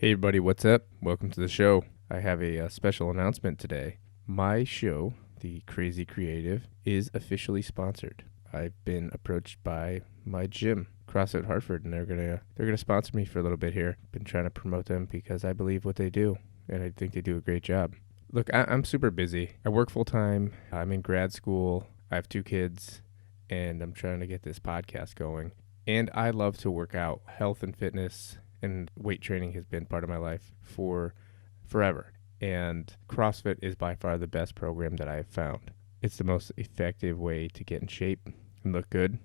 Hey everybody, what's up? Welcome to the show. I have a special announcement today. My show, The Crazy Creative, is officially sponsored. I've been approached by my gym, CrossFit Hartford, and they're gonna sponsor me for a little bit here. Been trying to promote them because I believe what they do, and I think they do a great job. Look, I'm super busy. I work full time. I'm in grad school. I have 2 kids, and I'm trying to get this podcast going. And I love to work out. Health and fitness and weight training has been part of my life for forever. And CrossFit is by far the best program that I've found. It's the most effective way to get in shape and look good.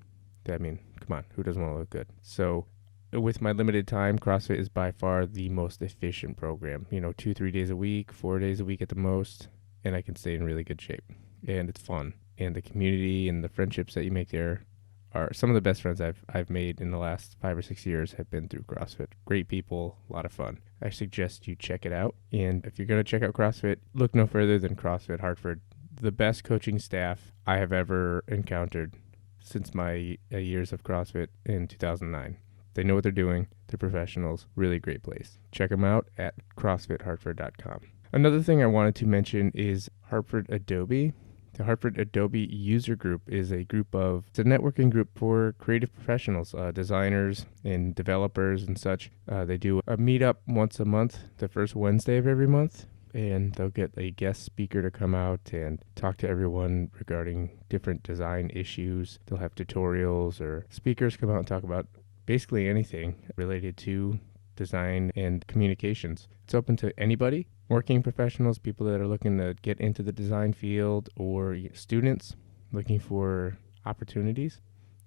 I mean, come on, who doesn't want to look good? So, with my limited time, CrossFit is by far the most efficient program. 2, 3 days a week, 4 days a week at the most, and I can stay in really good shape. And it's fun. And the community and the friendships that you make there are some of the best friends I've made in the last 5 or 6 years have been through CrossFit. Great people, a lot of fun. I suggest you check it out. And if you're going to check out CrossFit, look no further than CrossFit Hartford. The best coaching staff I have ever encountered since my years of CrossFit in 2009. They know what they're doing. They're professionals. Really great place. Check them out at CrossFitHartford.com. Another thing I wanted to mention is Hartford Adobe. The Hartford Adobe User Group is it's a networking group for creative professionals, designers and developers and such. They do a meetup once a month, the first Wednesday of every month, and they'll get a guest speaker to come out and talk to everyone regarding different design issues. They'll have tutorials or speakers come out and talk about basically anything related to design and communications. It's open to anybody, working professionals, people that are looking to get into the design field, or students looking for opportunities.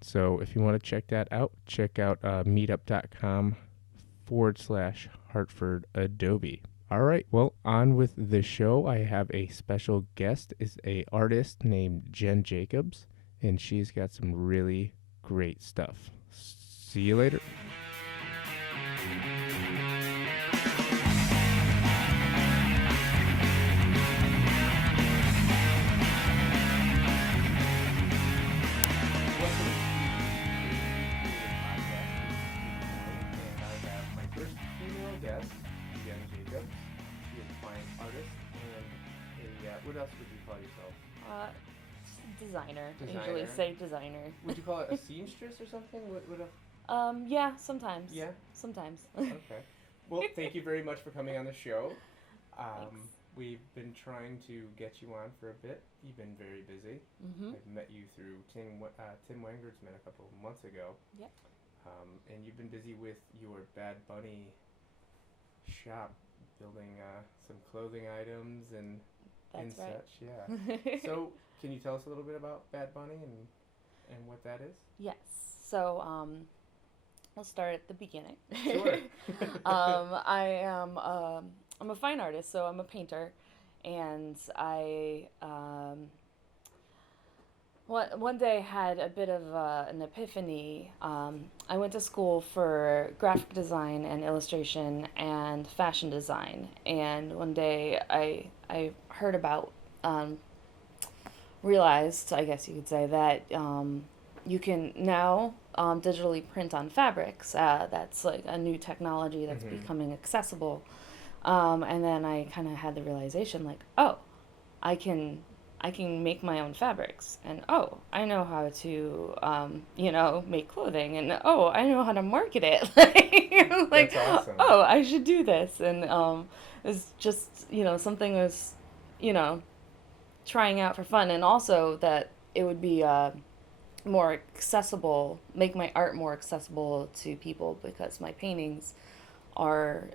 So if you want to check that out, check out meetup.com/Hartford Adobe. All right, well, on with the show. I have a special guest, is a artist named Jen Jacobs, and she's got some really great stuff. See you later. What else would you call yourself? Designer. I Designer. usually say designer. Would you call it a seamstress or something? Yeah, sometimes. Yeah? Sometimes. Okay. Well, thank you very much for coming on the show. Thanks. We've been trying to get you on for a bit. You've been very busy. Mm-hmm. I've met you through Tim Wangertsman a couple of months ago. Yep. And you've been busy with your Bad Bunny shop, building some clothing items and That's right. such. Yeah. So, can you tell us a little bit about Bad Bunny and what that is? Yes. So, we'll start at the beginning. Sure. I'm a fine artist, so I'm a painter, and I one day had a bit of an epiphany. I went to school for graphic design and illustration and fashion design, and one day I heard about, realized, I guess you could say, that you can now digitally print on fabrics. That's like a new technology that's becoming accessible. And then I kind of had the realization, like, oh, I can make my own fabrics, and oh, I know how to make clothing, and oh, I know how to market it. Like, That's awesome. oh, I should do this, and it's just something I was trying out for fun, and also that it would be more accessible, make my art more accessible to people, because my paintings are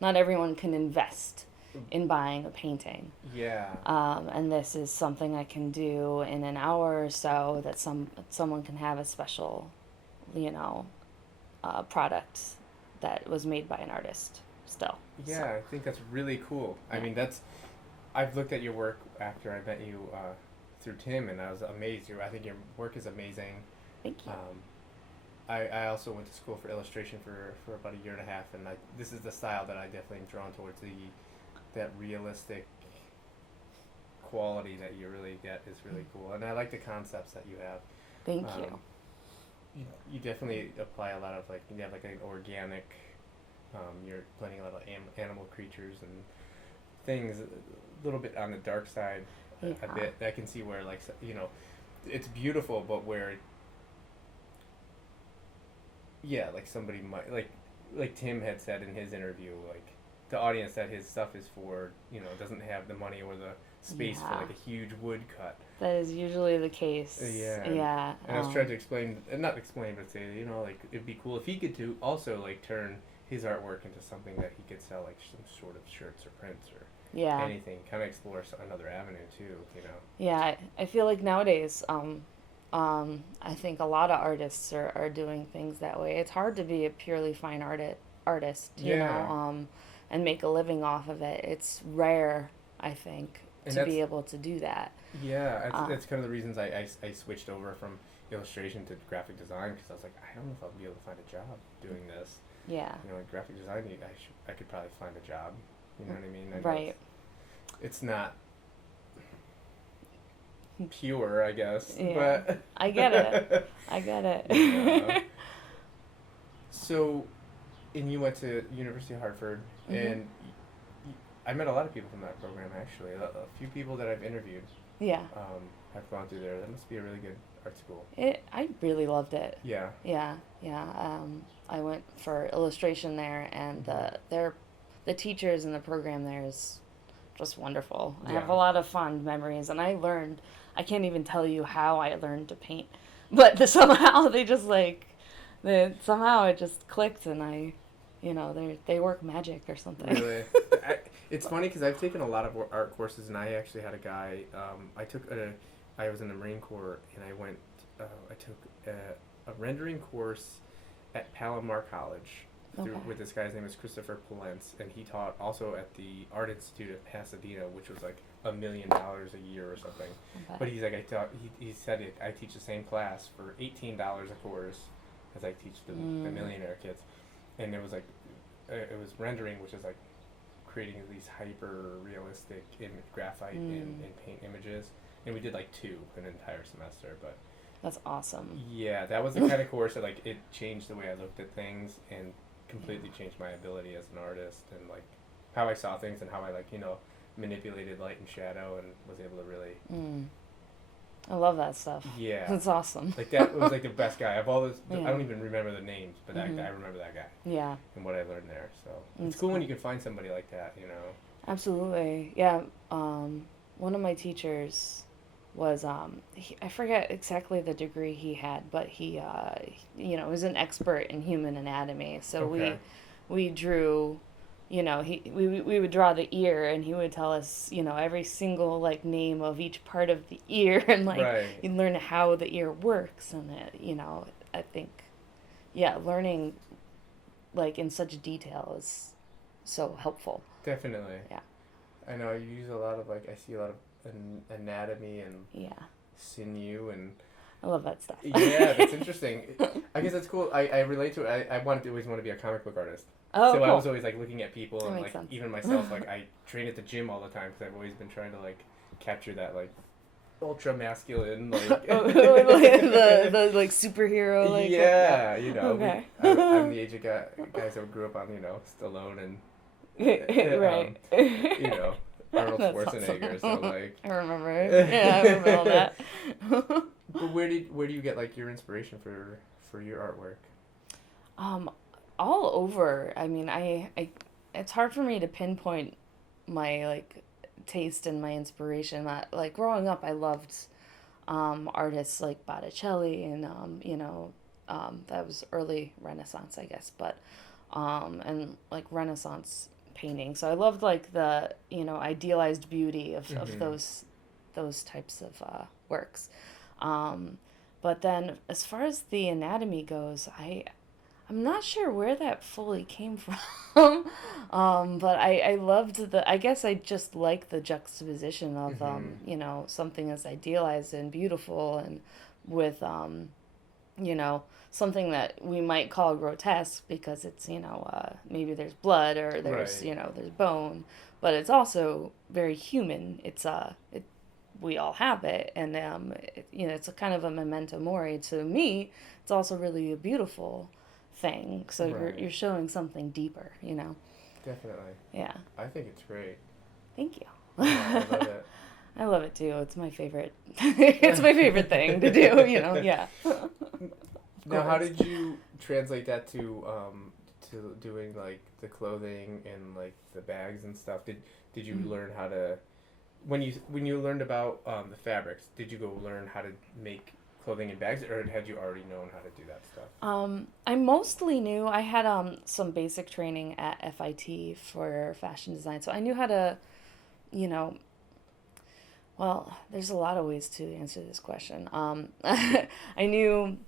not everyone can invest in buying a painting. Yeah. And this is something I can do in an hour or so, that someone can have a special, product that was made by an artist still. Yeah, So, I think that's really cool. yeah. I mean, I've looked at your work after I met you through Tim, and I was amazed. I think your work is amazing. Thank you. I also went to school for illustration for about a year and a half, and this is the style that I definitely am drawn towards. That realistic quality that you really get is really cool, and I like the concepts that you have. Thank you. You definitely apply a lot of you have like an organic You're blending a lot of animal creatures and things, a little bit on the dark side, Yeah. a bit. I can see where, like, it's beautiful, but where, yeah, like somebody might, like Tim had said in his interview, like, the audience that his stuff is for, doesn't have the money or the space for, Yeah. like, a huge woodcut. That is usually the case. Yeah. Yeah. And I was trying to explain, not explain, but say, like, it'd be cool if he could also, like, turn his artwork into something that he could sell, like, some sort of shirts or prints or Yeah. anything. Kind of explore another avenue, too, Yeah, I feel like nowadays, I think a lot of artists are doing things that way. It's hard to be a purely fine artist, Yeah. and make a living off of it. It's rare, I think, And to be able to do that. yeah, Uh, that's kind of the reasons I switched over from illustration to graphic design, because I was like, I don't know if I'll be able to find a job doing this. yeah, Like graphic design, I could probably find a job. You know what I mean? I know right. it's not pure, I guess, Yeah, but I get it. I get it. yeah. So, and you went to University of Hartford, and I met a lot of people from that program, actually. A few people that I've interviewed Yeah, have gone through there. That must be a really good art school. I really loved it. Yeah. Yeah, yeah. I went for illustration there, and the teachers in the program there is just wonderful. I have Yeah. a lot of fond memories, and I can't even tell you how I learned to paint, but somehow somehow it just clicked, and they work magic or something. Really? It's funny because I've taken a lot of art courses, and I actually had a guy. I was in the Marine Corps, and I took a rendering course at Palomar College Okay. with this guy's name is Christopher Polentz, and he taught also at the Art Institute at Pasadena, which was like $1 million a year or something. Okay. But he's like, he said I teach the same class for $18 a course as I teach the millionaire kids, and it was like, it was rendering, which is like creating these hyper realistic graphite and paint images, and we did like 2 an entire semester. But That's awesome. yeah, that was the kind of course that, like, it changed the way I looked at things and completely changed my ability as an artist, and like how I saw things and how I, like, manipulated light and shadow and was able to really I love that stuff. yeah. That's awesome. Like, that was like the best guy of all those. Yeah. I don't even remember the names, but that guy, I remember that guy Yeah, and what I learned there. So it's That's cool when cool. you can find somebody like that. absolutely. Yeah, one of my teachers was I forget exactly the degree he had, but he was an expert in human anatomy. So Okay. we drew, we would draw the ear, and he would tell us, every single like name of each part of the ear, and like Right. you learn how the ear works, and I think, yeah, learning like in such detail is so helpful. Definitely. Yeah. I know you use a lot of, like, I see a lot of anatomy and Yeah, sinew and I love that stuff. yeah, that's interesting. I guess that's cool. I relate to it. I always want to be a comic book artist. Oh, So cool. I was always like looking at people That and makes like sense. even myself, like I train at the gym all the time because I've always been trying to like capture that like ultra masculine like the like superhero like yeah, Okay. I'm the age of guys that grew up on Stallone and right. Arnold That's Schwarzenegger. awesome. So like I remember it. Yeah, I remember all that. But where do you get like your inspiration for your artwork? All over. I mean, I it's hard for me to pinpoint my like taste and my inspiration. Like growing up, I loved artists like Botticelli and that was early Renaissance, I guess, but and like Renaissance painting. So I loved like the idealized beauty of those types of works. But then as far as the anatomy goes, I'm not sure where that fully came from. But I loved I guess I just like the juxtaposition of, something that's idealized and beautiful and with, something that we might call grotesque because it's, maybe there's blood or there's, Right. there's bone, but it's also very human. We all have it, and it's a kind of a memento mori. To me, it's also really beautiful thing. So Right. you're showing something deeper, you know. Definitely. Yeah. I think it's great. Thank you. Yeah, I love it. I love it too. It's my favorite. It's my favorite thing to do. You know. Yeah. Now, how course. did you translate that to doing like the clothing and like the bags and stuff? Did you learn how to when you learned about the fabrics? Did you go learn how to make clothing and bags, or had you already known how to do that stuff? I mostly knew. I had some basic training at FIT for fashion design, so I knew how to, you know. Well, there's a lot of ways to answer this question. I knew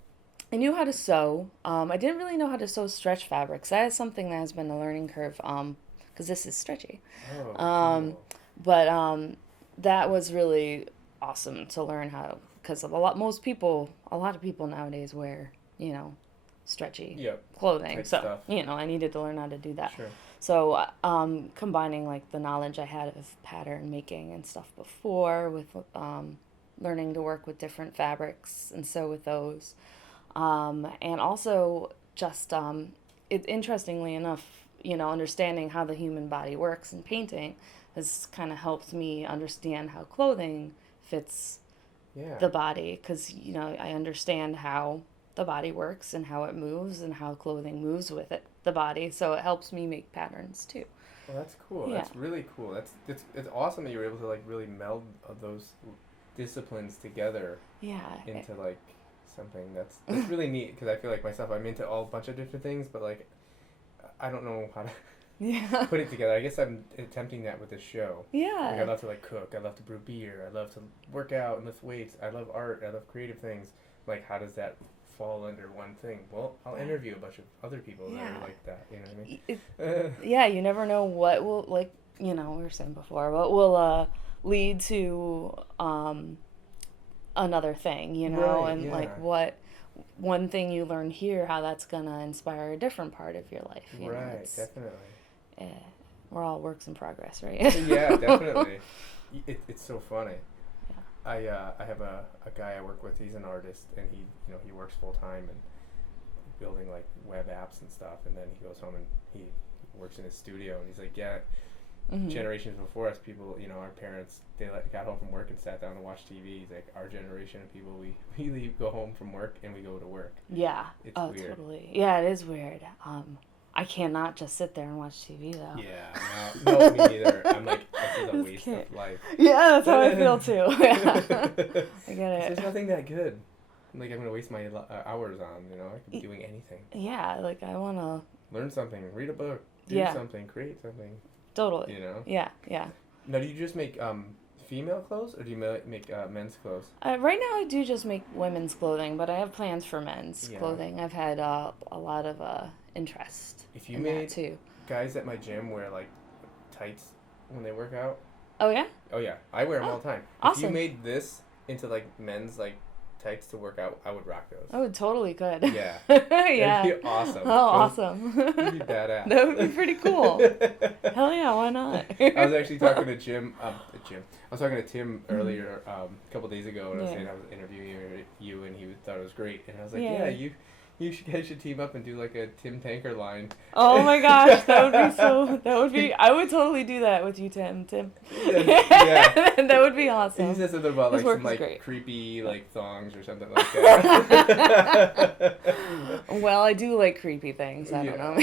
I knew how to sew. I didn't really know how to sew stretch fabrics. That is something that has been a learning curve. Because this is stretchy. Oh, Um, cool. but that was really awesome to learn how. Because a lot of people nowadays wear, you know, stretchy Yep. clothing. Tight So stuff. I needed to learn how to do that. Sure. So combining like the knowledge I had of pattern making and stuff before with learning to work with different fabrics and sew with those. And also just interestingly enough, understanding how the human body works in painting has kind of helped me understand how clothing fits Yeah. the body, because I understand how the body works and how it moves and how clothing moves with it, the body. So it helps me make patterns too. Well, that's cool. Yeah. That's really cool. It's awesome that you were able to like really meld those disciplines together Yeah. into like something that's really neat. Because I feel like myself, I'm into all bunch of different things, but like I don't know how to Yeah. put it together. I guess I'm attempting that with this show. Like I Yeah. love to like cook. I love to brew beer. I love to work out and lift weights. I love art. I love creative things. Like how does that fall under one thing? Well, I'll interview a bunch of other people that Yeah. are like that. You know what I mean? Yeah, you never know what will, like, we were saying before, what will lead to another thing, Right, and yeah. like what one thing you learn here, how that's gonna inspire a different part of your life. Right, It's, definitely. eh, we're all works in progress, right? Yeah, definitely. It's so funny. Yeah. I have a guy I work with. He's an artist, and he works full time and building like web apps and stuff. And then he goes home and he works in his studio. And he's like, yeah, Mhm. generations before us, people, our parents, they got home from work and sat down and watched TV. He's like, our generation of people, we go home from work and we go to work. Yeah. It's Oh, weird. totally. Yeah, it is weird. I cannot just sit there and watch TV though. Yeah, no, me neither. I'm like, this is a Just waste can't. of life. Yeah, that's how I feel too. Yeah. I get There's it. nothing that good. Like I'm gonna waste my hours on. I could be doing anything. Yeah, like I wanna. Learn something. Read a book. Do Yeah. something. Create something. Totally. Yeah, yeah. Now, do you just make female clothes, or do you make men's clothes? Right now, I do just make women's clothing, but I have plans for men's Yeah. clothing. I've had a lot of interest If you in made that too. guys at my gym wear like tights when they work out. Oh yeah. Oh yeah, I wear them all the time. If you Awesome. made this into like men's like tights to work out, I would rock those. Oh, totally could. Yeah. Yeah. That'd be awesome. Oh, awesome. That'd be badass. That would be pretty cool. Hell yeah, why not? I was actually talking to Jim. I was talking to Tim earlier, a couple days ago, and I was Yeah. saying I was interviewing you, and he thought it was great, and I was like, Yeah. yeah, you guys should team up and do like a Tim Tanker line. Oh my gosh, I would totally do that with you, Tim. Yeah. That would be He awesome. said something about His like work some is like great. creepy like thongs or something like that. Well, I do like creepy things. I don't know.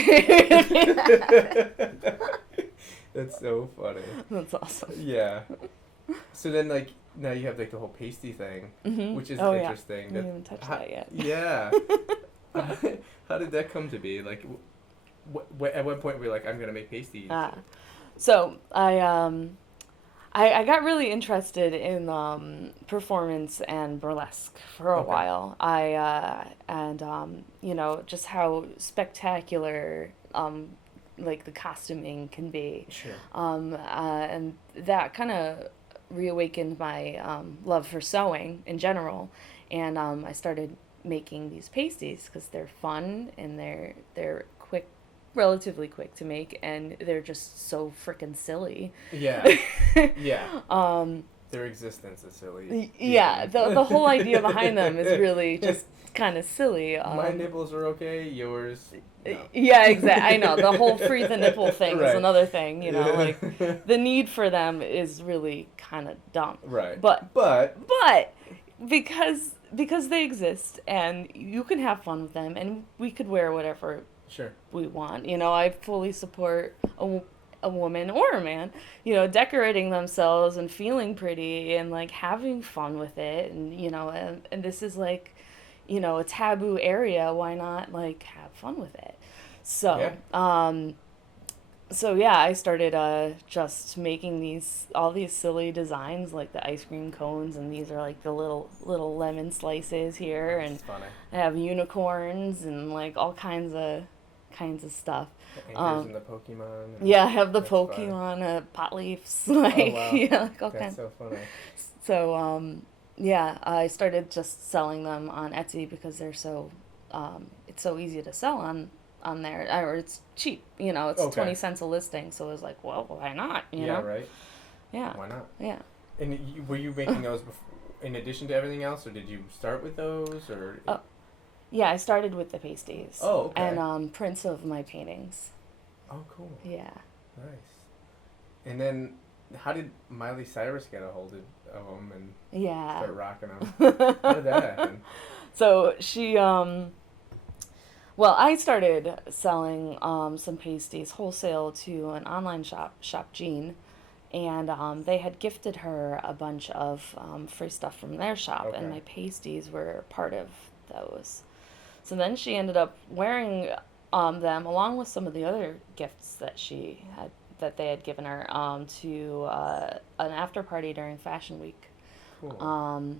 That's so funny. That's awesome. Yeah. So then, like, now you have like the whole pasty thing, Mm-hmm. which is Oh, interesting. Yeah. I haven't even touched that yet. Yeah. How did that come to be? Like, at what point were you like, I'm gonna make pasties? So I got really interested in performance and burlesque for a Okay. while. Just how spectacular like the costuming can be. Sure. And that kind of reawakened my love for sewing in general, and I started making these pasties because they're fun and they're quick, relatively quick to make, and they're just so freaking silly. Yeah. Yeah. Their existence is silly. Yeah, Even. the whole idea behind them is really just kind of silly. My nipples are okay. Yours, no. Yeah, exactly. I know the whole free the nipple thing is Right. another thing. You know, like the need for them is really kind of dumb. Right. But But because they exist and you can have fun with them and we could wear whatever sure. we want. You know, I fully support a woman or a man, you know, decorating themselves and feeling pretty and like having fun with it. And, you know, and this is like, you know, a taboo area. Why not like have fun with it? So, Yeah. So yeah, I started just making all these silly designs like the ice cream cones, and these are like the little lemon slices here, and That's funny. I have unicorns and like all kinds of stuff. The anchors and the Pokemon. And Yeah, I have the that's Pokemon pot leaves, like Oh wow. yeah, like all That's kinds. so funny. So yeah, I started just selling them on Etsy because they're so it's so easy to sell on there, or it's cheap. You know, it's Okay. 20 cents a listing, so it was like, well, why not? You Yeah. know? Right. Yeah. Why not? Yeah. And were you making those in addition to everything else, or did you start with those, or? Oh, yeah, I started with the pasties. Oh, okay. And prints of my paintings. Oh, cool. Yeah. Nice. And then, how did Miley Cyrus get a hold of them and Yeah. start rocking them? How did that happen? So she well, I started selling some pasties wholesale to an online shop Jean, and they had gifted her a bunch of free stuff from their shop, Okay. and my pasties were part of those. So then she ended up wearing them along with some of the other gifts that they had given her to an after party during Fashion Week. Cool.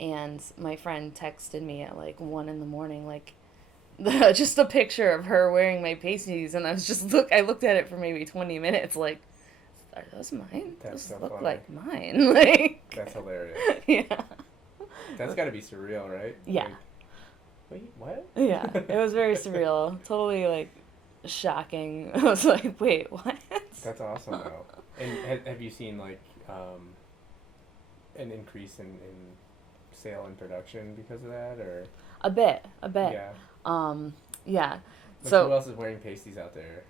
And my friend texted me at like 1 in the morning, like just a picture of her wearing my pasties, and I looked at it for maybe 20 minutes, like, are those mine? That's Those so look funny. like mine, like. That's hilarious. Yeah. That's got to be surreal, right? Yeah. Like, wait, what? Yeah, it was very surreal, totally like shocking. I was like, wait, what? That's awesome, though. And have you seen like an increase in sale and production because of that, or? A bit. Yeah. Yeah. Like, So who else is wearing pasties out there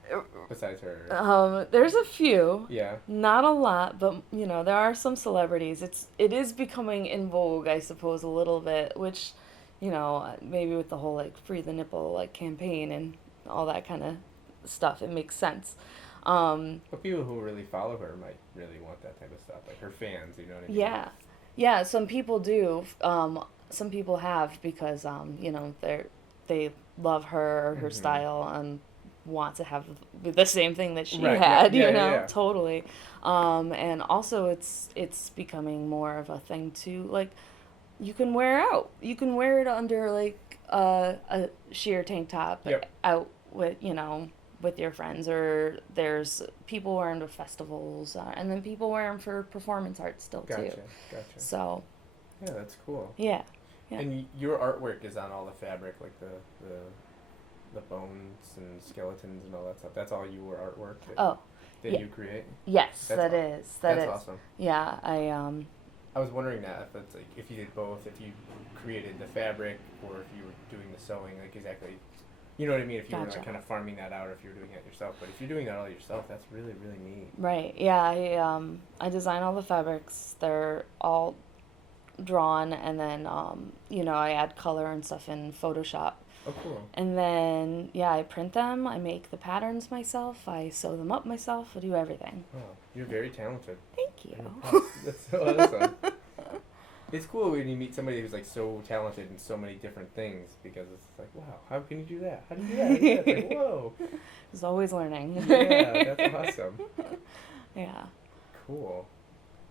besides her? there's a few. Yeah. Not a lot, but you know, there are some celebrities. It is becoming in vogue, I suppose, a little bit, which, you know, maybe with the whole like free the nipple like campaign and all that kind of stuff, it makes sense. But people who really follow her might really want that type of stuff, like her fans. You know what I mean? Yeah. Yeah, some people do. Some people have because you know, they love her or her Mhm. style and want to have the same thing that she Right, had, yeah, you yeah, know, yeah. totally. And also it's becoming more of a thing too. Like you can wear out. You can wear it under like a sheer tank top Yep. out with, you know, with your friends, or there's people wear them to festivals, and then people wear them for performance art still too. Gotcha. So Yeah, that's cool. yeah, yeah. And your artwork is on all the fabric, like the bones and skeletons and all that stuff. That's all your artwork Oh, that yeah. you create. Yes, That's that aw- is. That's awesome. Yeah, I was wondering that if it's like if you did both, if you created the fabric or if you were doing the sewing, like exactly. You know what I mean? If you were Gotcha. like kind of farming that out, or if you were doing it yourself. But if you're doing that all yourself, that's really really neat. right. Yeah, I design all the fabrics. They're all drawn, and then you know, I add color and stuff in Photoshop. Oh, cool. And then yeah, I print them. I make the patterns myself. I sew them up myself. I do everything. Wow, you're very talented. Thank I'm you. impressed. That's so awesome. It's cool when you meet somebody who's like so talented in so many different things, because it's like, wow, how can you do that? How do you do that? How do you do that? It's like, whoa. Just always learning. Yeah, that's awesome. Yeah. Cool.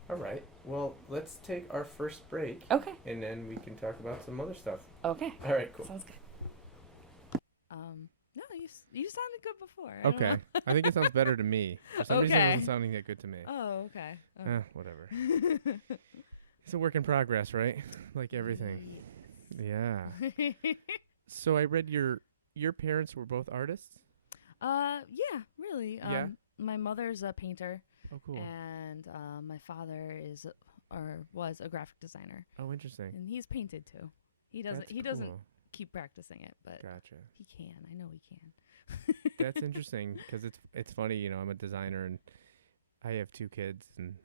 All right. Well, let's take our first break, Okay. and then we can talk about some other stuff. Okay. All right, cool. Sounds good. No, you sounded good before. I don't Okay. know. I think it sounds better to me. For some reason, it Okay. wasn't sounding that good to me. Oh, okay. Whatever. It's a work in progress, right? Like everything. Yeah. So I read your parents were both artists? Yeah, really. Yeah? My mother's a painter, Oh, cool. and my father is or was a graphic designer, Oh, interesting. and he's painted too. He doesn't. That's He doesn't cool. keep practicing it, but Gotcha. he can. I know he can. That's interesting because it's funny. You know, I'm a designer and I have 2 kids, and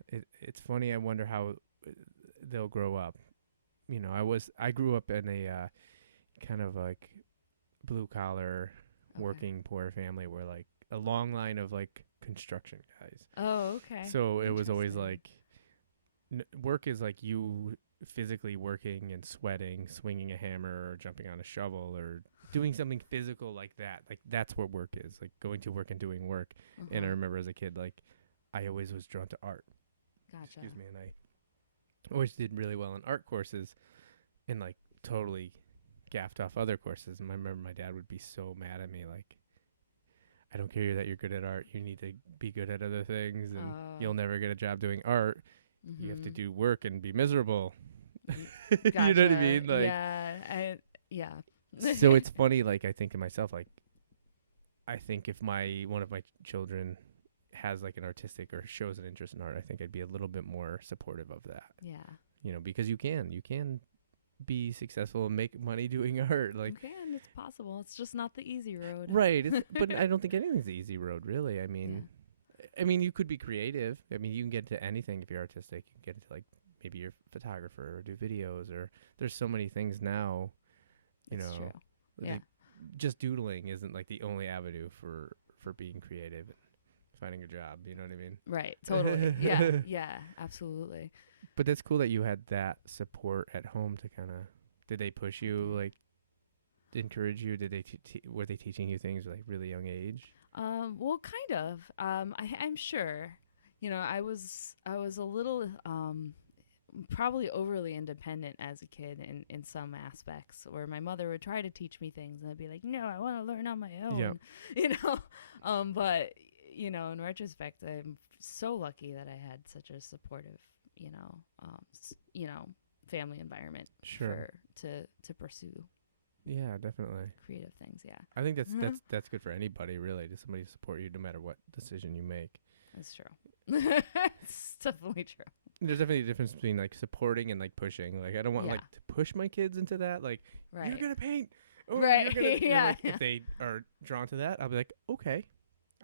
it's funny. I wonder how they'll grow up. You know, I grew up in a kind of like blue collar, Okay. working poor family where like a long line of like construction guys. Oh, okay. So it was always Interesting. like work is like you physically working and sweating, swinging a hammer or jumping on a shovel or doing something physical like that. Like that's what work is, like going to work and doing work. And I Uh-huh. remember as a kid, like I always was drawn to art. Gotcha. Excuse me. And I always did really well in art courses and like totally gaffed off other courses. And I remember my dad would be so mad at me, like, I don't care that you're good at art. You need to be good at other things, and you'll never get a job doing art. You have to Mm-hmm. do work and be miserable. Gotcha. You know what I mean? Like, Yeah. so it's funny. Like, I think to myself, like, I think if one of my children has like an artistic or shows an interest in art, I think I'd be a little bit more supportive of that. Yeah. You know, because you can be successful and make money doing art. Like, You can. It's possible. It's just not the easy road. right. But I don't think anything's the easy road, really. I mean, you could be creative. I mean, you can get into anything if you're artistic. You can get into like maybe you're a photographer or do videos, or there's so many things now. You That's know, true. Yeah. just doodling isn't like the only avenue for being creative and finding a job. You know what I mean? Right. Totally. Yeah. Yeah. Absolutely. But that's cool that you had that support at home to kind of. Did they push you, like encourage you? Did they were they teaching you things like really young age? Well, kind of. I'm sure. You know, I was a little probably overly independent as a kid in some aspects, where my mother would try to teach me things and I'd be like, no, I want to learn on my own. Yep. You know, but you know, in retrospect, I'm so lucky that I had such a supportive, you know, family environment Sure. to pursue Yeah, definitely. creative things. Yeah, I think that's good for anybody, really, to somebody to support you no matter what decision you make. that's true. It's definitely true. There's definitely a difference between like supporting and like pushing. Like I don't want Yeah. like to push my kids into that. Like Right. you're gonna paint, or Right. You're gonna, Yeah, like, yeah. If they are drawn to that, I'll be like, okay,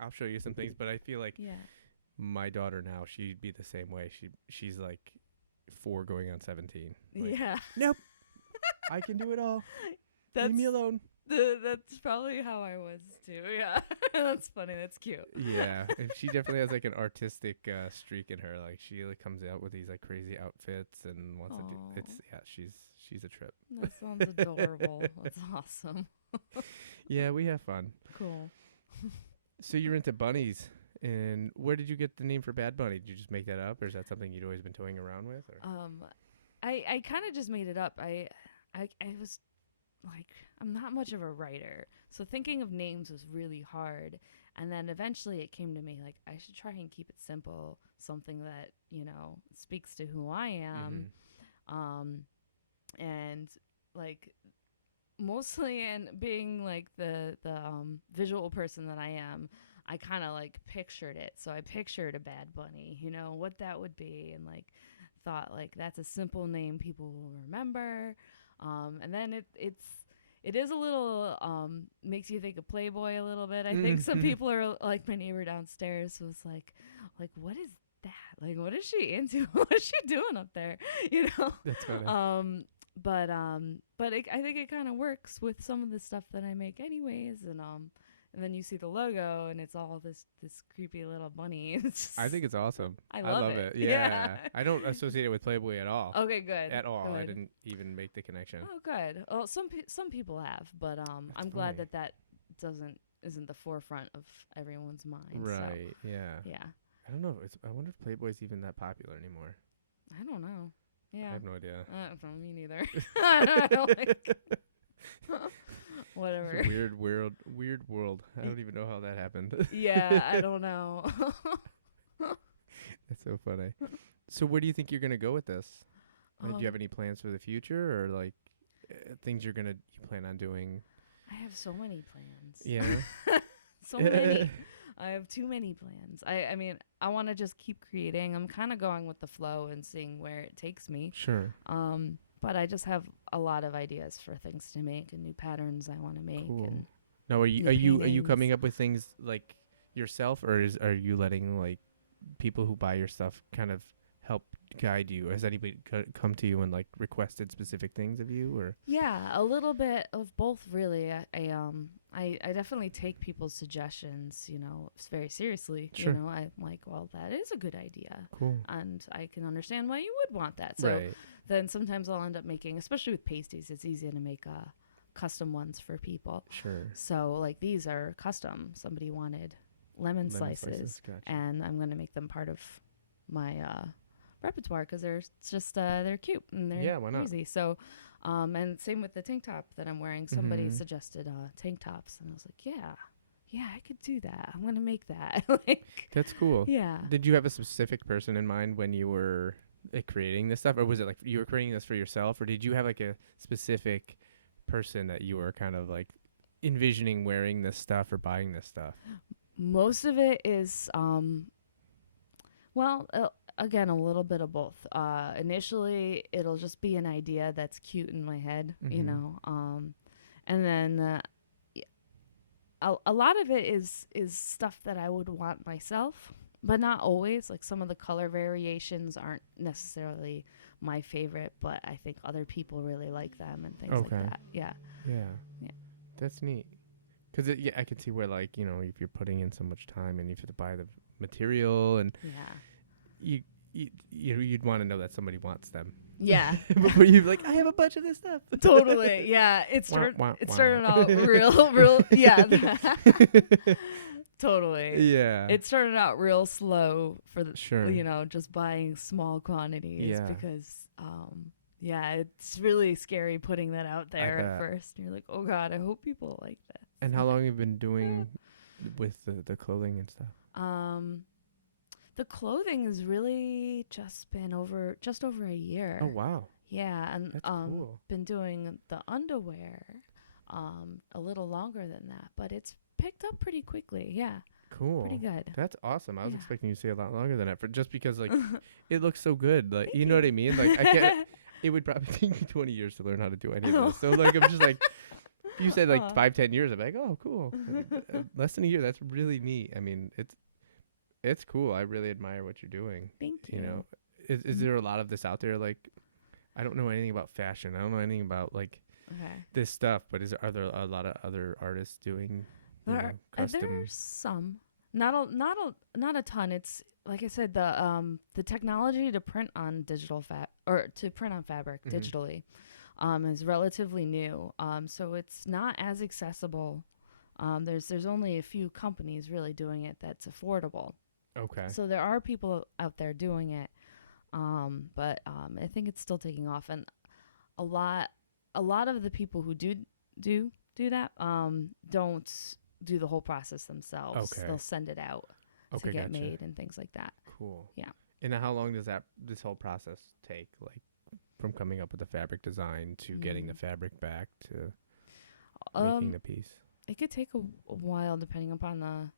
I'll show you some things. But I feel like Yeah. my daughter now, she'd be the same way. She's like 4 going on 17. Like, Yeah. nope, I can do it all. That's Leave me alone. that's probably how I was too. Yeah. That's funny. That's cute. Yeah, and she definitely has like an artistic streak in her. Like she like comes out with these like crazy outfits and wants to do. Aw. It's she's a trip. That sounds adorable. That's awesome. Yeah, we have fun. Cool. So you're into bunnies, and where did you get the name for Bad Bunny? Did you just make that up, or is that something you'd always been toying around with? Or? I kind of just made it up. I was like, I'm not much of a writer, so thinking of names was really hard. And then eventually it came to me like I should try and keep it simple, something that, you know, speaks to who I am. And like mostly, and being like the visual person that I am, I kind of like pictured it. So I pictured a Bad Bunny, you know, what that would be, and like thought like that's a simple name people will remember. And then it is a little makes you think of Playboy a little bit. I think some people are like my neighbor downstairs was like what is that? Like what is she into? What is she doing up there? You know? That's funny. I think it kind of works with some of the stuff that I make anyways, and then you see the logo and it's all this creepy little bunny. I think it's awesome. I love it. it. Yeah. Yeah. I don't associate it with Playboy at all. Okay, good. At all. I Good. didn't even make the connection. Oh, good. Well, some people have, but I'm glad funny. that isn't the forefront of everyone's mind. Right. Yeah. So, yeah. I don't know. I wonder if Playboy's even that popular anymore. I don't know. Yeah. I have no idea. I don't know, me neither. I don't like, whatever. It's a weird world. I don't even know how that happened. Yeah, I don't know. That's so funny. So where do you think you're gonna go with this? Do you have Um, any plans for the future, or like things you plan on doing? I have so many plans. Yeah. So many. I have too many plans. I mean, I want to just keep creating. I'm kind of going with the flow and seeing where it takes me. Sure. But I just have a lot of ideas for things to make and new patterns I want to make. Cool. And Now, new are you paintings. coming up with things like yourself, or are you letting like people who buy your stuff kind of help guide you? Has anybody come to you and like requested specific things of you, or? Yeah, a little bit of both, really. I definitely take people's suggestions, very seriously. Sure. I'm like, well, that is a good idea, Cool. and I can understand why you would want that. So Right. then sometimes I'll end up making, especially with pasties, it's easy to make custom ones for people. Sure. So like these are custom. Somebody wanted lemon slices, Gotcha. and I'm gonna make them part of my repertoire because they're cute and they're Yeah, why not? easy. So, and same with the tank top that I'm wearing. Somebody Mhm. suggested tank tops, and I was like, yeah, I could do that. I'm gonna make that. That's cool. Yeah. Did you have a specific person in mind when you were creating this stuff, or was it like you were creating this for yourself, or did you have like a specific person that you were kind of like envisioning wearing this stuff or buying this stuff? Most of it is, again, a little bit of both. Initially, it'll just be an idea that's cute in my head, Mhm. and then a lot of it is stuff that I would want myself, but not always. Like some of the color variations aren't necessarily my favorite, but I think other people really like them and things like Okay. that. Yeah. Yeah. Yeah. That's neat. Because I can see where like if you're putting in so much time and you have to buy the material and Yeah. you'd want to know that somebody wants them. Yeah. Before you're like, I have a bunch of this stuff. Totally. Yeah. It started out real. Yeah. Totally. Yeah. It started out real slow for the, Sure. just buying small quantities Yeah. because, it's really scary putting that out there bet. at first. And you're like, oh God, I hope people like this. And how long have you been doing with the clothing and stuff? The clothing has really just been just over a year. Oh, wow. Yeah, and That's cool. been doing the underwear a little longer than that, but it's picked up pretty quickly. Yeah. Cool. Pretty good. That's awesome. I was Yeah. expecting you to say a lot longer than that, just because like it looks so good. Like Thank know what I you. mean? Like I can't. It would probably take me 20 years to learn how to do any of this. So like I'm just like, if you said like 5-10 years, I'm like, oh, cool. Less than a year. That's really neat. I mean, it's cool. I really admire what you're doing. Thank you. You know, is there a lot of this out there? Like, I don't know anything about fashion. I don't know anything about like this stuff. But are there a lot of other artists doing custom? There's some, not a ton. It's like I said, the technology to print on fabric Mhm. digitally is relatively new. So it's not as accessible. There's only a few companies really doing it that's affordable. Okay. So there are people out there doing it, but I think it's still taking off, and a lot of the people who do that don't do the whole process themselves. Okay. They'll send it out to get gotcha. made and things like that. Cool. Yeah. And how long does this whole process take? Like from coming up with the fabric design to getting the fabric back to making the piece? It could take a while depending upon the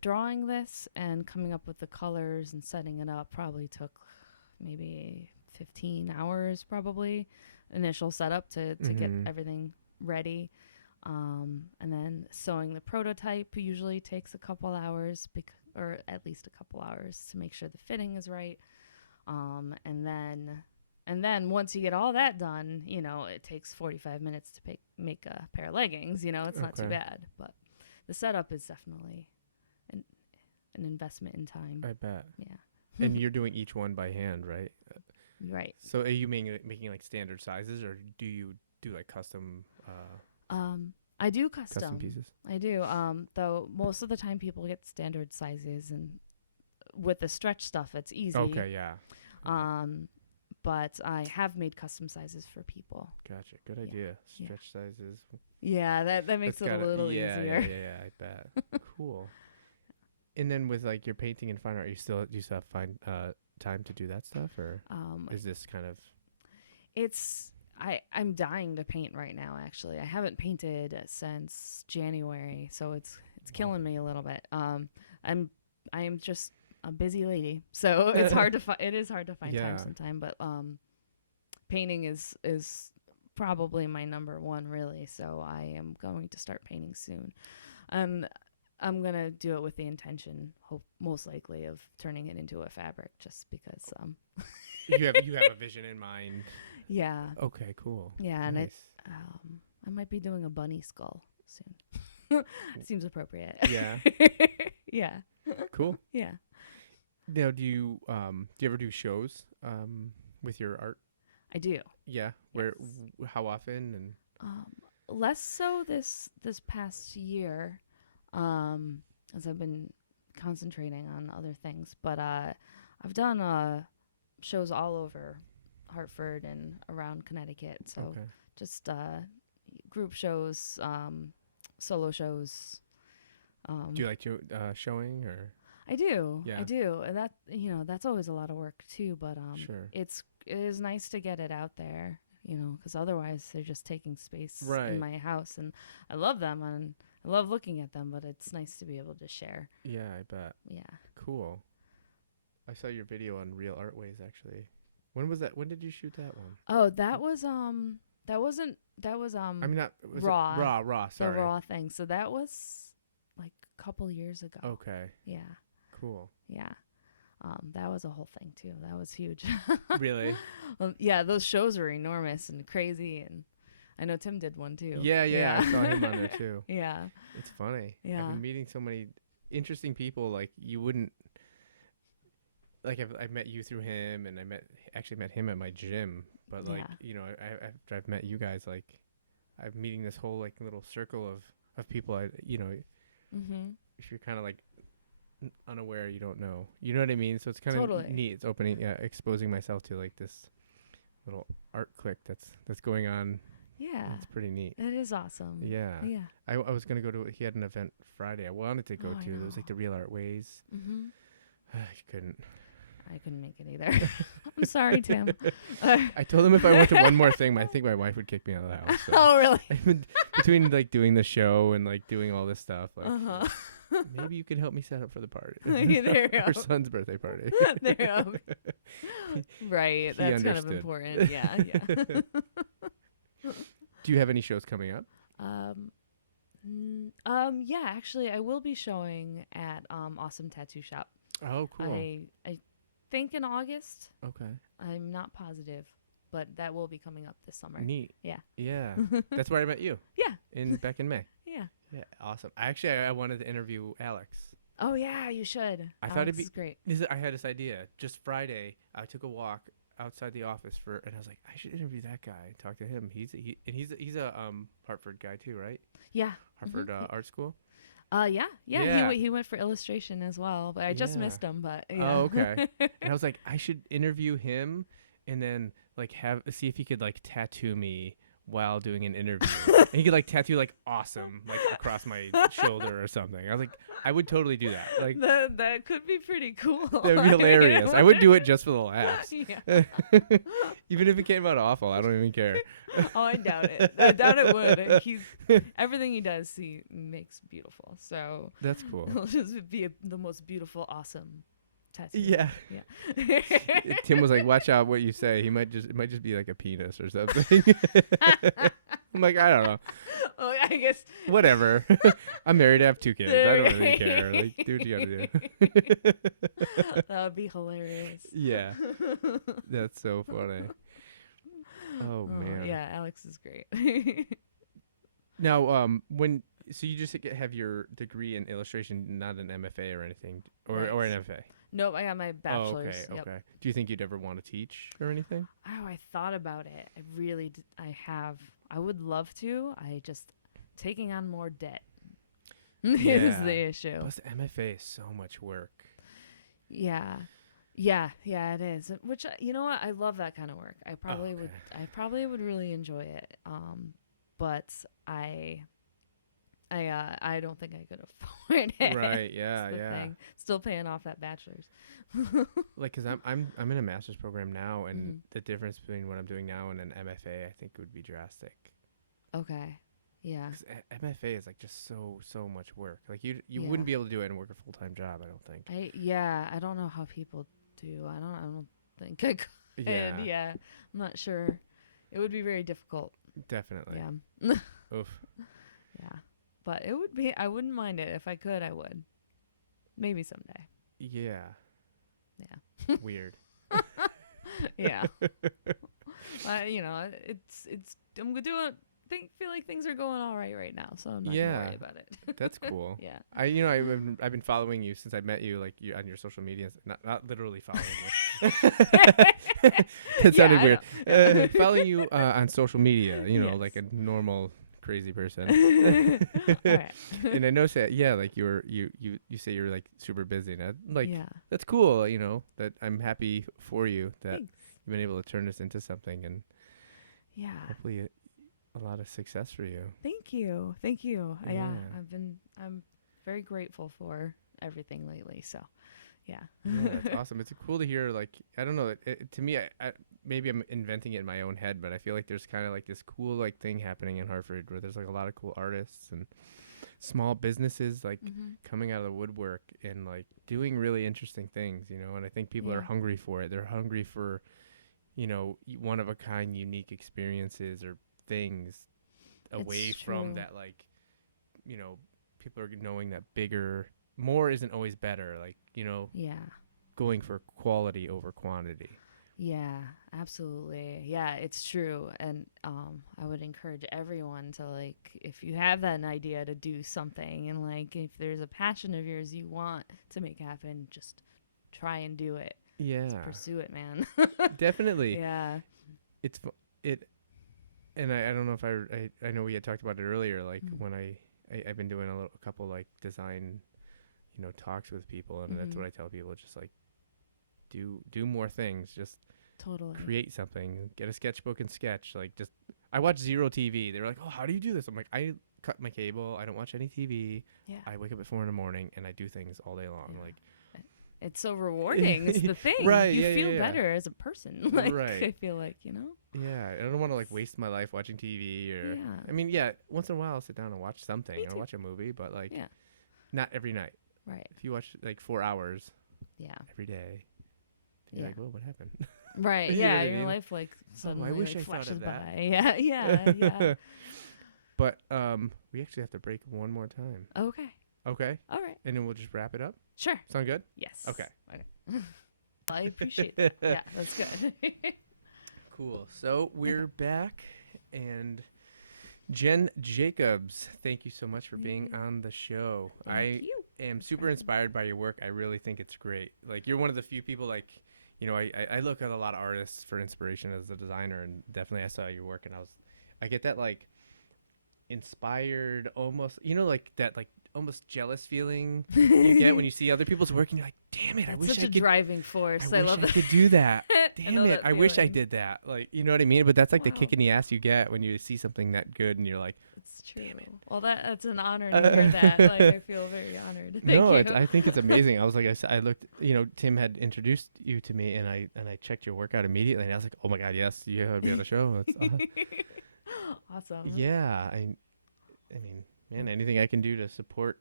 drawing this and coming up with the colors and setting it up probably took maybe 15 hours probably. Initial setup to get everything ready. And then sewing the prototype usually takes a couple hours, or at least a couple hours to make sure the fitting is right. And then once you get all that done, it takes 45 minutes to make a pair of leggings. It's not too bad, but the setup is definitely an investment in time. I bet. Yeah. And you're doing each one by hand, right? Right. So are you making like standard sizes, or do you do like custom? I do custom pieces. I do. Though most of the time people get standard sizes, and with the stretch stuff, it's easy. Okay. Yeah. But I have made custom sizes for people. Gotcha. Good idea. Stretch sizes. Yeah, that makes it a little easier. Yeah, I bet. Cool. And then with like your painting and fine art, do you still have time to do that stuff, or is this kind of? I'm dying to paint right now. Actually, I haven't painted since January, so it's It's killing me a little bit. I am just a busy lady, so it's hard to it is hard to find time sometime. But painting is probably my number one, really. So I am going to start painting soon. I'm gonna do it with the intention, most likely, of turning it into a fabric, just because. You have a vision in mind. Yeah. Okay. Cool. Yeah, Nice. and I might be doing a bunny skull soon. Seems appropriate. Yeah. Yeah. Cool. Yeah. Now, do you ever do shows with your art? I do. Yeah. Where? How often? And Less so this past year, as I've been concentrating on other things. But I've done shows all over Hartford and around Connecticut. So just group shows, solo shows. Do you like showing or? I do. Yeah. I do. And that, that's always a lot of work too. But Sure. it is nice to get it out there, because otherwise they're just taking space in my house. And I love them and I love looking at them, but it's nice to be able to share. Yeah, I bet. Yeah. Cool. I saw your video on Real Artways actually. When was that? When did you shoot that one? Oh, that was I mean, not was raw. Raw. Sorry. The raw thing. So that was like a couple years ago. Okay. Yeah. Cool. Yeah. That was a whole thing too. That was huge. Really? Yeah, those shows were enormous and crazy, and I know Tim did one too. Yeah. I saw him on there too. Yeah. It's funny. Yeah. I've been meeting so many interesting people. Like you wouldn't. Like I've met you through him, and I actually met him at my gym. But like after I've met you guys, like I'm meeting this whole like little circle of people. Mm-hmm. If you're kind of like unaware, you don't know. You know what I mean? So it's kind of neat. It's opening, exposing myself to like this little art clique that's going on. Yeah, it's pretty neat. It is awesome. Yeah. I was gonna go to. He had an event Friday. I wanted to go to. It was like the Real Art Ways. Mm-hmm. I couldn't. I couldn't make it either. I'm sorry, Tim. I told him if I went to one more thing, I think my wife would kick me out of the house. So. Oh, really? Between like doing the show and like doing all this stuff, like maybe you could help me set up for the party. There you go. Her son's birthday party. There you go. Right. That's kind of important. Yeah. Do you have any shows coming up? Yeah, actually I will be showing at Awesome Tattoo Shop. Oh, cool. I think in August. Okay. I'm not positive, but that will be coming up this summer. Neat. Yeah. Yeah. That's where I met you. Yeah. Back in May. Yeah. Yeah. Awesome. I wanted to interview Alex. Oh yeah, you should. I thought it'd be great. I had this idea. Just Friday, I took a walk outside the office and I was like, I should interview that guy and talk to him. He's a Hartford guy too, right? Yeah. Hartford Art School. Yeah. He went for illustration as well, but I just missed him. But yeah. Oh, okay. And I was like, I should interview him, and then like see if he could like tattoo me while doing an interview. And he could like tattoo like awesome like across my shoulder or something. I was like, I would totally do that. Like that could be pretty cool. That'd be hilarious. I would do it just for the laughs. Yeah. Even if it came out awful, I don't even care. Oh, I doubt it. I doubt it would. Everything he does, he makes beautiful. So that's cool. It'll just be the most beautiful, awesome tattoo. Yeah. Tim was like, "Watch out what you say. It might just be like a penis or something." I'm like, I don't know. Oh, I guess. Whatever. I'm married. I have 2 kids. I don't really care. Like, do what you gotta do. That would be hilarious. Yeah. That's so funny. Oh man. Yeah, Alex is great. Now, so you just have your degree in illustration, not an MFA or anything, or an MFA. Nope, I got my bachelor's. Oh, okay. Do you think you'd ever want to teach or anything? Oh, I thought about it. I really did. I would love to. Taking on more debt is the issue. Plus, MFA is so much work. Yeah, it is. Which, you know what? I love that kind of work. I probably would really enjoy it. But I don't think I could afford it. Right. Yeah. Thing. Still paying off that bachelor's. Like, cause I'm in a master's program now, and the difference between what I'm doing now and an MFA, I think, would be drastic. Okay. Yeah. 'Cause MFA is like just so much work. Like you Yeah. wouldn't be able to do it and work a full-time job, I don't think. I don't know how people do. I don't think I could. Yeah, Yeah. I'm not sure. It would be very difficult. definitely. Yeah. Oof. Yeah. But it would be I wouldn't mind it. If I could, I would. Maybe someday. Yeah. Yeah. Weird. Yeah. It's I'm doing feel like things are going all right now, so I'm not gonna Yeah. worry about it. That's cool. Yeah. I've been following you since I met you, like you on your social media. Not literally following you. That sounded weird. Following you on social media, like a normal crazy person. All right. And I noticed that, yeah, like you say you're like super busy, and Yeah. that's cool. That I'm happy for you that Thanks. you've been able to turn this into something, and Yeah. hopefully a lot of success for you. Thank you. Thank you. Yeah. Yeah. I'm very grateful for everything lately. So, yeah. Yeah, that's awesome. It's cool to hear. Like, I don't know. To me, I maybe I'm inventing it in my own head, but I feel like there's kind of like this cool like thing happening in Hartford where there's like a lot of cool artists and small businesses like coming out of the woodwork and like doing really interesting things. And I think people are Yeah. hungry for it. They're hungry for, one of a kind, unique experiences or things away It's from true. that, like, people are knowing that more isn't always better. Like, Yeah. going for quality over quantity. Yeah, absolutely. Yeah, it's true. And I would encourage everyone to, like, if you have that idea to do something and like if there's a passion of yours you want to make happen, just try and do it. Just Yeah, pursue it, man. definitely. Yeah. It's it, and I don't know if I know we had talked about it earlier. Like when I've been doing a couple like design, talks with people, and that's what I tell people. Just like do more things. Just Totally. create something. Get a sketchbook and sketch. Like just I watch zero TV. They were like, oh, how do you do this? I'm like, I cut my cable. I don't watch any TV. Yeah. I wake up at 4 a.m. and I do things all day long. Yeah. Like. It's so rewarding. It's the thing. Right, You yeah, feel yeah. better as a person. Like, Right. I feel like, Yeah, I don't want to like waste my life watching TV or. Yeah. I mean, yeah, once in a while I'll sit down and watch something. Me I'll too. watch a movie, but like Yeah. not every night. Right. If you watch like 4 hours Yeah. every day, you're Yeah. like, whoa, what happened? Right. You know Yeah. what I Your mean? life like suddenly wish like, I thought of flashes that. by. Yeah. Yeah. Yeah. But we actually have to break one more time. Okay. Okay, All right. and then we'll just wrap it up. Sure. Sound good? Yes. Okay. I appreciate that. Yeah, that's good. Cool. So we're back, and Jen Jacobs, thank you so much for being on the show. Thank you. Am super inspired by your work. I really think it's great. Like, you're one of the few people, like, I look at a lot of artists for inspiration as a designer, and definitely I saw your work, and I get that like inspired, almost, like that like almost jealous feeling you get when you see other people's work, and you're like, damn it, I wish Such I a could. driving force. I I wish love I that. could do that. I Damn know it, that I wish I feeling. did that. Like, you know what I mean? But that's like the Wow. kick in the ass you get when you see something that good, and you're like, It's true. Well, that's an honor to hear that. Like, I feel very honored. Thank no, you. I think it's amazing. I was like, I looked, Tim had introduced you to me, and I checked your work out immediately, and I was like, oh my god, yes, you have to be on the show. It's, Awesome. yeah, I mean, man, anything I can do to support,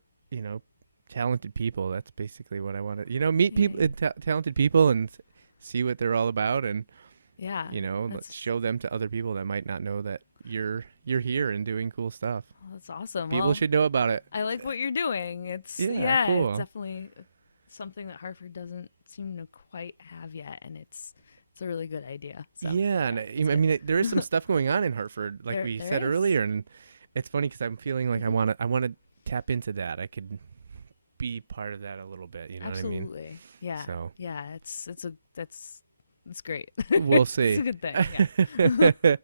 talented people. That's basically what I want to, meet people, talented people, and see what they're all about, and Yeah. let's show them to other people that might not know that you're here and doing cool stuff. That's awesome. People Well, should know about it. I like what you're doing. It's Yeah, cool. it's definitely something that Hartford doesn't seem to quite have yet, and it's a really good idea. So Yeah, and I mean, there is some stuff going on in Hartford, like we There said is. earlier, and it's funny because I'm feeling like I want to tap into that. I could be part of that a little bit. You know absolutely. what I mean? Yeah. So Yeah. It's great. we'll It's see. a good thing. Yeah.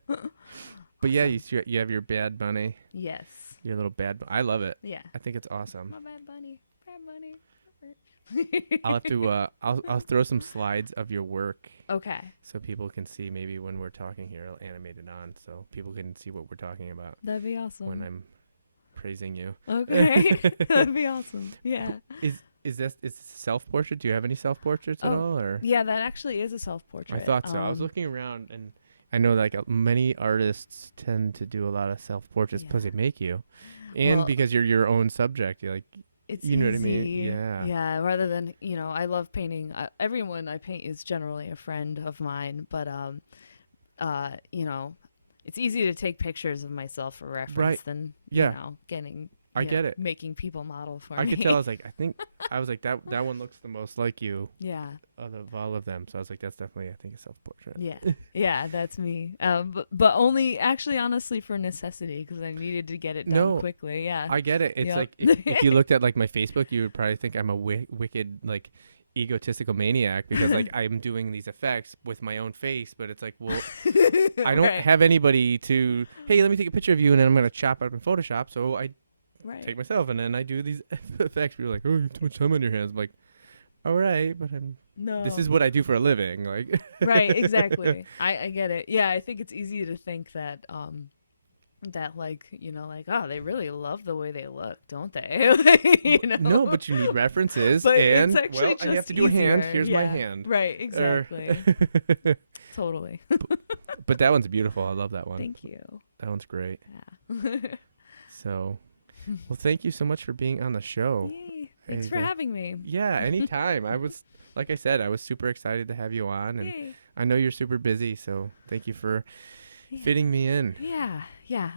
But yeah, you have your Bad Bunny, Yes. your little I love it. Yeah. I think it's awesome. My bad bunny. Bad bunny. I'll have to I'll throw some slides of your work Okay. so people can see, maybe when we're talking here, I'll animate it on so people can see what we're talking about That'd be awesome. when I'm praising you. Okay. That'd be awesome. Yeah. Is this self-portrait? Do you have any self-portraits at all, or? Yeah, that actually is a self-portrait. I thought so. I was looking around, and I know like many artists tend to do a lot of self portraits because Yeah. they make you, and Well, because you're your own subject. You're like, it's you know what I mean? easy. Yeah. Yeah, rather than, I love painting. Everyone I paint is generally a friend of mine, but uh, you know, it's easy to take pictures of myself for reference Right. than, Yeah. getting, I get it. making people model for I me. could tell. I was like that one looks the most like you Yeah. out of all of them. So I was like, that's definitely I think a self portrait. Yeah. Yeah, that's me. But only actually honestly for necessity because I needed to get it done No, quickly. Yeah. I get it. It's Yep. like if you looked at like my Facebook, you would probably think I'm a wicked like egotistical maniac because like I'm doing these effects with my own face, but it's like, well, I don't Right. have anybody to, hey, let me take a picture of you and then I'm gonna chop it up in Photoshop. So I Right. take myself and then I do these effects. You're like, oh, you have too much time on your hands. I'm like, all right, but No. this is what I do for a living. Like, Right, exactly. I get it. Yeah, I think it's easy to think that that like, like, oh, they really love the way they look, don't they? no, but you need references But and it's actually well, just I have to do a hand. easier. Here's my Yeah. hand. Right, Or- exactly. Totally. but that one's beautiful. I love that one. Thank you. That one's great. Yeah. So, well, thank you so much for being on the show. Yay. Thanks for And, having me. Yeah, anytime. Like I said, I was super excited to have you on, and Yay. I know you're super busy, so thank you for Yeah. fitting me in. Yeah.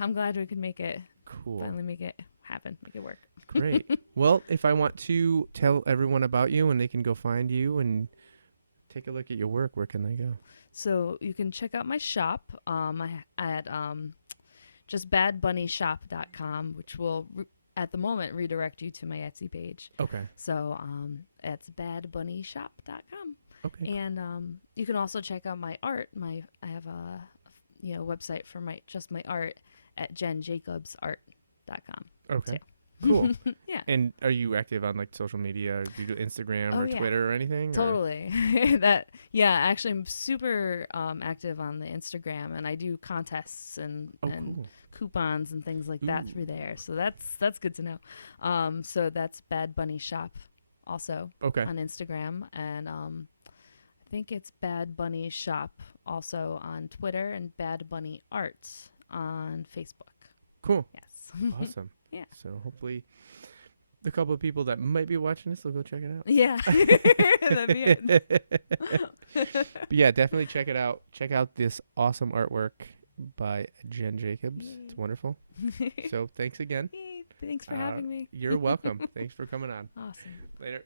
I'm glad we could make it, Cool. finally make it happen, make it work. Great. Well, if I want to tell everyone about you and they can go find you and take a look at your work, where can they go? So you can check out my shop at just badbunnyshop.com, which will at the moment redirect you to my Etsy page. Okay. So it's badbunnyshop.com. Okay. And you can also check out my art. I have a website for my art at jenjacobsart.com. Okay. too. Cool. Yeah. And are you active on like social media? Or do you do Instagram or Yeah. Twitter or anything? or- Totally. Actually I'm super active on the Instagram, and I do contests and Oh, cool. coupons and things like that Ooh. through there. So that's good to know. So that's Bad Bunny Shop also Okay. on Instagram, and I think it's Bad Bunny Shop also on Twitter, and Bad Bunny Art on Facebook. Cool. Yes. Awesome. Yeah. So hopefully the couple of people that might be watching this will go check it out. Yeah. That'd be it. But yeah, definitely check it out. Check out this awesome artwork by Jen Jacobs. Yay. It's wonderful. So thanks again. Yay. Thanks for having me. You're welcome. Thanks for coming on. Awesome. Later.